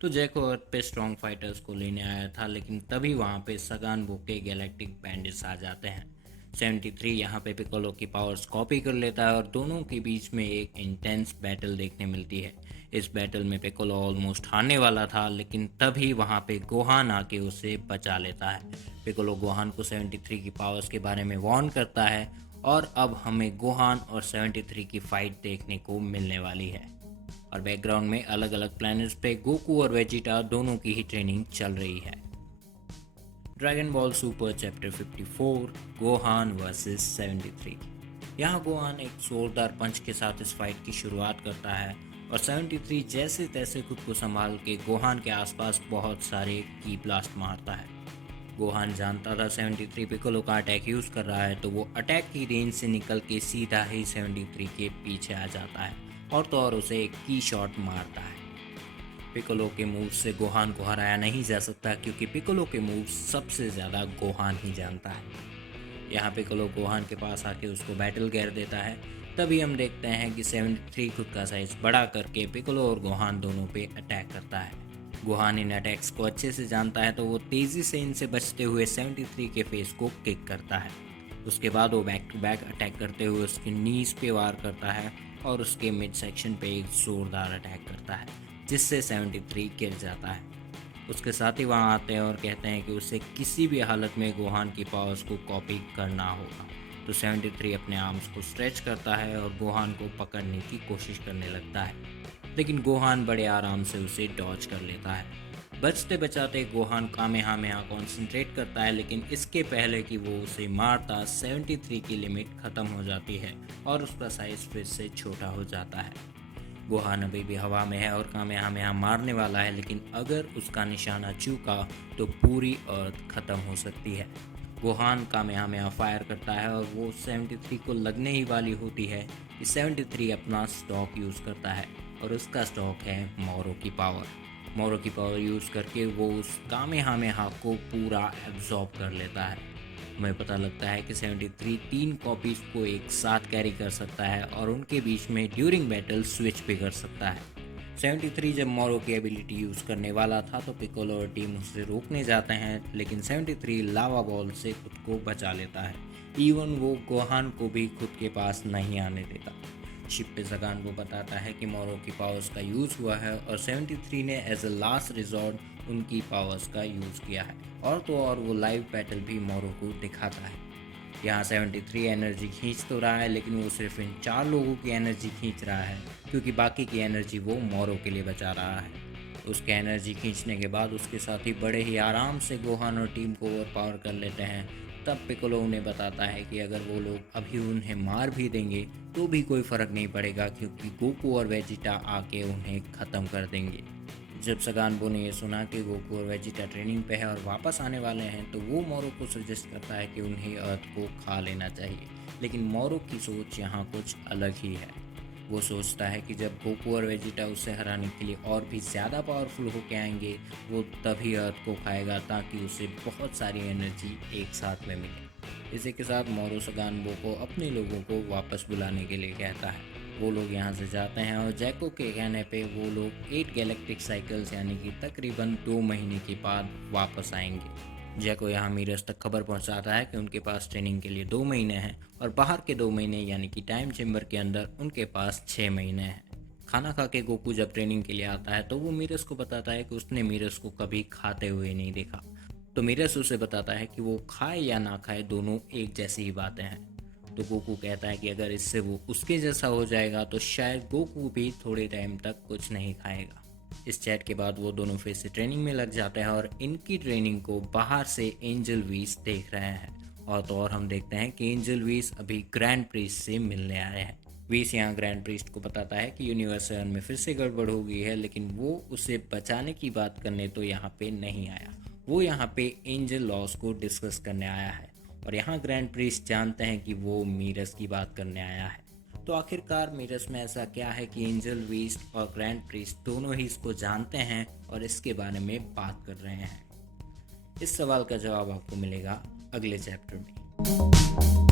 तो जैको अर्थ पे strong fighters को लेने आया था, लेकिन तभी वहाँ पे सगान वो के गैलेक्टिक बैंडिट्स आ जाते हैं। 73 यहाँ पे पिकोलो की पावर्स कॉपी कर लेता है और दोनों के बीच में एक इंटेंस बैटल देखने मिलती है। इस बैटल में पिकोलो ऑलमोस्ट हारने वाला था, लेकिन तभी वहाँ पे गोहान आके उसे बचा लेता है। पिकोलो गोहान को 73 की पावर्स के बारे में वार्न करता है और अब हमें गोहान और 73 की फाइट देखने को मिलने वाली है। और बैकग्राउंड में अलग अलग प्लैनेट्स पे गोकू और वेजिटा दोनों की ही ट्रेनिंग चल रही है। Dragon ball super chapter 54 Gohan versus 73। यहाँ गोहान एक जोरदार पंच के साथ इस फाइट की शुरुआत करता है और 73 जैसे तैसे खुद को संभाल के गोहान के आसपास बहुत सारे की ब्लास्ट मारता है। गोहान जानता था 73 पिकोलो का अटैक यूज़ कर रहा है, तो वो अटैक की रेंज से निकल के सीधा ही 73 के पीछे आ जाता है और तो और उसे एक की शॉट मारता है। पिकोलो के मूव से गोहान को हराया नहीं जा सकता, क्योंकि पिकोलो के मूव सबसे ज़्यादा गोहान ही जानता है। यहाँ पिकोलो गोहान के पास आके उसको बैटल गियर देता है। तभी हम देखते हैं कि 73 खुद का साइज बड़ा करके पिकोलो और गोहान दोनों पे अटैक करता है। गोहान इन अटैक्स को अच्छे से जानता है, तो वो तेज़ी से इनसे बचते हुए 73 के फेस को किक करता है। उसके बाद वो बैक टू बैक अटैक करते हुए उसकी नीज पे वार करता है और उसके मिड सेक्शन पे एक जोरदार अटैक करता है, जिससे 73 गिर जाता है। उसके साथ ही वहाँ आते हैं और कहते हैं कि उसे किसी भी हालत में गोहान की पावर्स को कॉपी करना होगा। तो 73 अपने आर्म्स को स्ट्रेच करता है और गोहान को पकड़ने की कोशिश करने लगता है, लेकिन गोहान बड़े आराम से उसे डॉज कर लेता है। बचते बचाते गोहान कामेहामेहा कॉन्सेंट्रेट करता है, लेकिन इसके पहले कि वो उसे मारता 73 की लिमिट ख़त्म हो जाती है और उसका साइज फिर से छोटा हो जाता है। गोहान अभी भी हवा में है और कामेहामेहा मारने वाला है, लेकिन अगर उसका निशाना चूका तो पूरी अर्थ ख़त्म हो सकती है। गोहान कामेहामेहा फायर करता है और वो 73 को लगने ही वाली होती है कि 73 अपना स्टॉक यूज़ करता है और उसका स्टॉक है मोरो की पावर। मोरो की पावर यूज़ करके वो उस कामेहामेहा को पूरा एब्जॉर्ब कर लेता है। हमें पता लगता है कि 73 तीन कॉपीज को एक साथ कैरी कर सकता है और उनके बीच में ड्यूरिंग बैटल स्विच भी कर सकता है। 73 जब मोरो की एबिलिटी यूज़ करने वाला था तो पिकोलो और टीम उसे रोकने जाते हैं, लेकिन 73 लावा बॉल से खुद को बचा लेता है। इवन वो गोहान को भी खुद के पास नहीं आने देता। शिप पे सगान को बताता है कि मोरो की पावर्स का यूज़ हुआ है और 73 ने एज अ लास्ट रिजॉर्ट उनकी पावर्स का यूज़ किया है, और तो और वो लाइव बैटल भी मोरो को दिखाता है। यहाँ 73 एनर्जी खींच तो रहा है, लेकिन वो सिर्फ इन 4 लोगों की एनर्जी खींच रहा है, क्योंकि बाकी की एनर्जी वो मोरो के लिए बचा रहा है। उसके एनर्जी खींचने के बाद उसके साथी बड़े ही आराम से गोहान और टीम को ओवर पावर कर लेते हैं। तब पिकोलो उन्हें बताता है कि अगर वो लोग अभी उन्हें मार भी देंगे तो भी कोई फ़र्क नहीं पड़ेगा, क्योंकि गोकू और वेजिटा आके उन्हें ख़त्म कर देंगे। जब सगानबो ने ये सुना कि गोकू और वेजिटा ट्रेनिंग पे है और वापस आने वाले हैं, तो वो मोरो को सजेस्ट करता है कि उन्हें अर्थ को खा लेना चाहिए। लेकिन मोरो की सोच यहाँ कुछ अलग ही है। वो सोचता है कि जब गोकू और वेजिटा उसे हराने के लिए और भी ज़्यादा पावरफुल होके आएंगे, वो तभी अर्थ को खाएगा ताकि उसे बहुत सारी एनर्जी एक साथ में मिले। इसी के साथ मोरो सगानबो को अपने लोगों को वापस बुलाने के लिए कहता है। वो लोग यहाँ से जाते हैं और जैको के कहने पे वो लोग 8 गैलेक्टिक साइकिल्स यानी कि तकरीबन 2 महीने के बाद वापस आएंगे। जैको यहाँ मीरस तक खबर पहुँचाता है कि उनके पास ट्रेनिंग के लिए 2 महीने हैं और बाहर के 2 महीने यानी कि टाइम चेम्बर के अंदर उनके पास 6 महीने हैं। खाना खा के गोकू जब ट्रेनिंग के लिए आता है तो वो मीरस को बताता है कि उसने मीरस को कभी खाते हुए नहीं देखा। तो मीरस उसे बताता है कि वो खाए या ना खाए दोनों एक जैसी ही बातें हैं। तो गोकू कहता है कि अगर इससे वो उसके जैसा हो जाएगा तो शायद गोकू भी थोड़े टाइम तक कुछ नहीं खाएगा। इस चैट के बाद वो दोनों फिर से ट्रेनिंग में लग जाते हैं और इनकी ट्रेनिंग को बाहर से एंजल वीस देख रहे हैं। और तो और हम देखते हैं कि एंजल वीस अभी ग्रैंड प्रीस्ट से मिलने आए हैं। वीस यहाँ ग्रैंड प्रीस्ट को बताता है कि यूनिवर्स में फिर से गड़बड़ हो गई है, लेकिन वो उसे बचाने की बात करने तो यहाँ पे नहीं आया। वो यहाँ पे एंजल लॉस को डिस्कस करने आया है। और यहाँ ग्रैंड प्रीस्ट जानते हैं कि वो मीरस की बात करने आया है। तो आखिरकार मीरस में ऐसा क्या है कि एंजल वीस्ट और ग्रैंड प्रीस्ट दोनों ही इसको जानते हैं और इसके बारे में बात कर रहे हैं? इस सवाल का जवाब आपको मिलेगा अगले चैप्टर में।